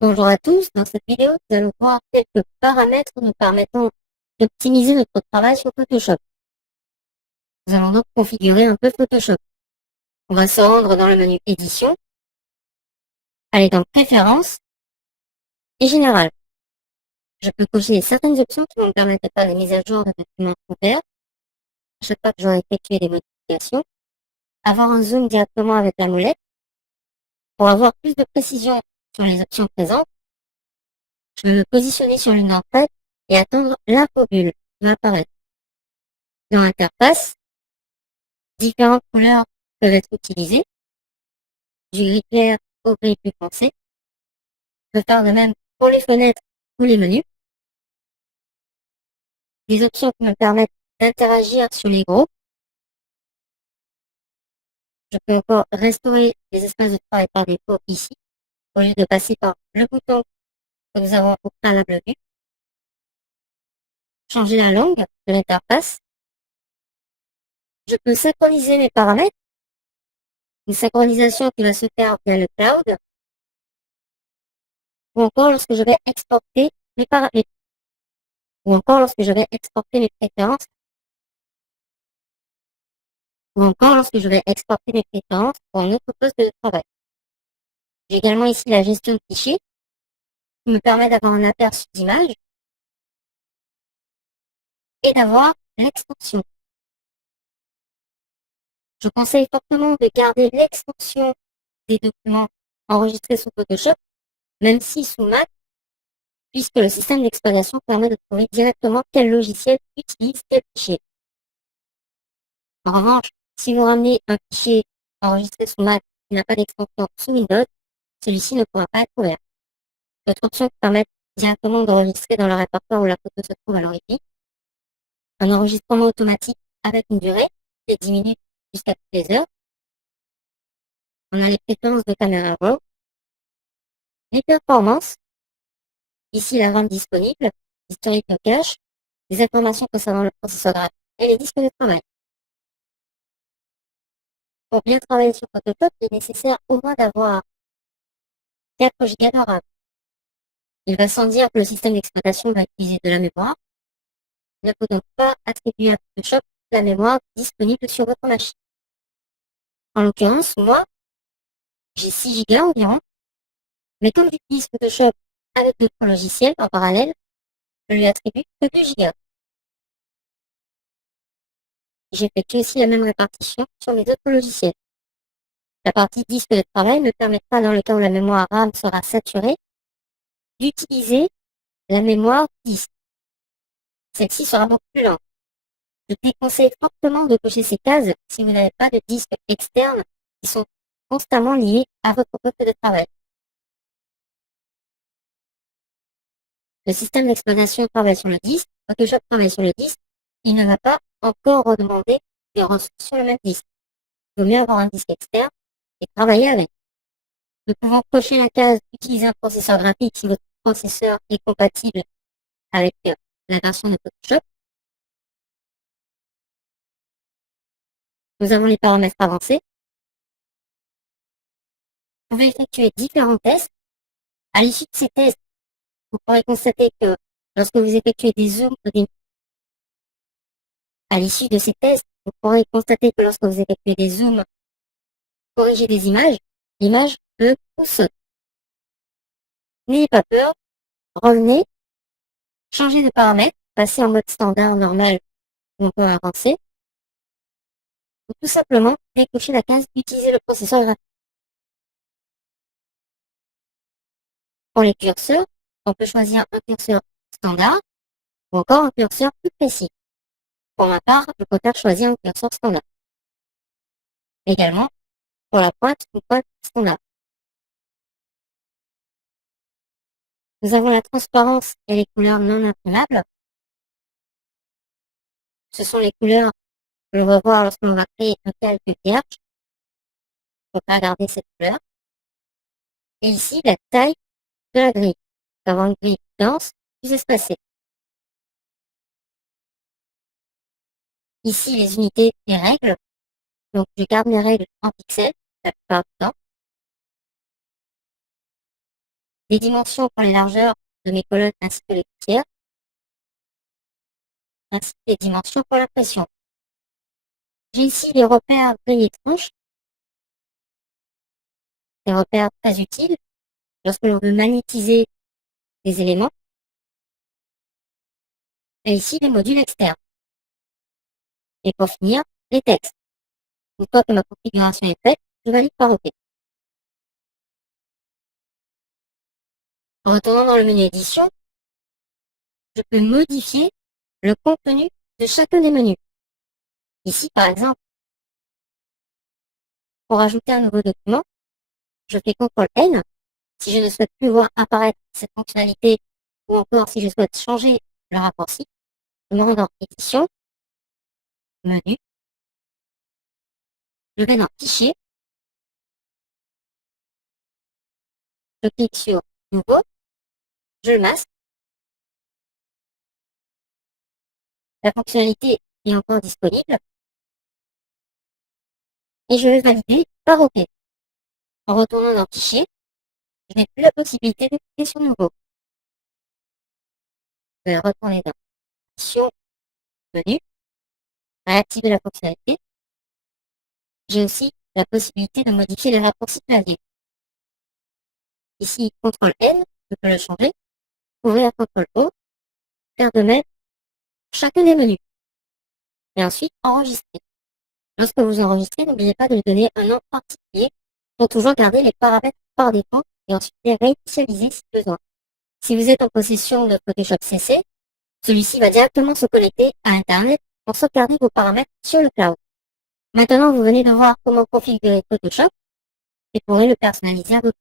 Bonjour à tous, dans cette vidéo, nous allons voir quelques paramètres nous permettant d'optimiser notre travail sur Photoshop. Nous allons donc configurer un peu Photoshop. On va se rendre dans le menu Édition, aller dans Préférences et Général. Je peux cocher certaines options qui vont me permettre de faire des mises à jour de documents ouverts à chaque fois que j'aurai effectué des modifications, avoir un zoom directement avec la molette. Pour avoir plus de précision sur les options présentes, je vais me positionner sur l'une d'entre elles et attendre l'infobulle qui va apparaître. Dans l'interface, différentes couleurs peuvent être utilisées, du gris clair au gris plus foncé. Je peux faire de même pour les fenêtres ou les menus. Des options qui me permettent d'interagir sur les groupes. Je peux encore restaurer les espaces de travail par défaut ici, au lieu de passer par le bouton que nous avons au préalable vu. Changer la langue de l'interface. Je peux synchroniser mes paramètres. Une synchronisation qui va se faire via le cloud. Ou encore lorsque je vais exporter mes paramètres. Ou encore lorsque je vais exporter mes préférences. Ou encore lorsque je vais exporter mes préférences pour un autre poste de travail. J'ai également ici la gestion de fichiers qui me permet d'avoir un aperçu d'image et d'avoir l'extension. Je conseille fortement de garder l'extension des documents enregistrés sous Photoshop, même si sous Mac, puisque le système d'exploitation permet de trouver directement quel logiciel utilise quel fichier. En revanche, si vous ramenez un fichier enregistré sous Mac qui n'a pas d'extension sous Windows, celui-ci ne pourra pas être ouvert. D'autres options permettent directement d'enregistrer dans le répertoire où la photo se trouve à l'origine. Un enregistrement automatique avec une durée de 10 minutes jusqu'à toutes les heures. On a les préférences de caméra RAW, les performances, ici la RAM disponible, l'historique de cache, les informations concernant le processeur graphique et les disques de travail. Pour bien travailler sur Photoshop, il est nécessaire au moins d'avoir 4 Go de RAM. Il va sans dire que le système d'exploitation va utiliser de la mémoire. Il ne faut donc pas attribuer à Photoshop la mémoire disponible sur votre machine. En l'occurrence, moi, j'ai 6 Go environ, mais comme j'utilise Photoshop avec d'autres logiciels en parallèle, je lui attribue que 2 Go. J'effectue aussi la même répartition sur mes autres logiciels. La partie disque de travail me permettra, dans le cas où la mémoire RAM sera saturée, d'utiliser la mémoire disque. Celle-ci sera beaucoup plus lente. Je déconseille fortement de cocher ces cases si vous n'avez pas de disques externes qui sont constamment liés à votre poste de travail. Le système d'exploitation travaille sur le disque, Photoshop travaille sur le disque, il ne va pas encore redemander des ressources sur le même disque. Il vaut mieux avoir un disque externe et travailler avec. Nous pouvons cocher la case utiliser un processeur graphique si votre processeur est compatible avec la version de Photoshop. Nous avons les paramètres avancés. Vous pouvez effectuer différents tests. À l'issue de ces tests, vous pourrez constater que lorsque vous effectuez des zooms, à l'issue de ces tests, vous pourrez constater que lorsque vous effectuez des zooms, corriger des images, l'image peut ou saute. N'ayez pas peur, revenez, changez de paramètres, passez en mode standard, normal ou encore avancé, ou tout simplement décocher la case utiliser le processeur graphique. Pour les curseurs, on peut choisir un curseur standard ou encore un curseur plus précis. Pour ma part, je préfère choisir un curseur standard. Également, pour la pointe, une pointe standard. Nous avons la transparence et les couleurs non imprimables. Ce sont les couleurs que l'on va voir lorsque l'on va créer un calque vierge. Il faut pas garder cette couleur. Et ici, la taille de la grille. Nous avons une grille dense, plus espacée. Ici, les unités des règles. Donc, je garde mes règles en pixels la plupart du temps. des dimensions pour les largeurs de mes colonnes ainsi que les tiers, ainsi que les dimensions pour l'impression. J'ai ici les repères gris et tranche, des repères très utiles lorsque l'on veut magnétiser des éléments. Et ici les modules externes. Et pour finir, les textes. Une fois que ma configuration est faite, je valide par OK. En retournant dans le menu édition, je peux modifier le contenu de chacun des menus. Ici, par exemple, pour ajouter un nouveau document, je fais CTRL-N. Si je ne souhaite plus voir apparaître cette fonctionnalité, ou encore si je souhaite changer le raccourci, je me rends dans édition, menu, je vais dans fichier, je clique sur nouveau, je le masque, la fonctionnalité est encore disponible, et je vais valider par OK. En retournant dans fichier, je n'ai plus la possibilité de cliquer sur nouveau. Je vais retourner dans édition, menu, réactiver la fonctionnalité. J'ai aussi la possibilité de modifier les raccourcis clavier. Ici, CTRL-N, je peux le changer, ouvrir CTRL-O, faire de même chacun des menus. Et ensuite, enregistrer. Lorsque vous enregistrez, n'oubliez pas de lui donner un nom particulier pour toujours garder les paramètres par défaut et ensuite les réinitialiser si besoin. Si vous êtes en possession de Photoshop CC, celui-ci va directement se connecter à Internet pour sauvegarder vos paramètres sur le cloud. Maintenant, vous venez de voir comment configurer Photoshop et pourrez le personnaliser à votre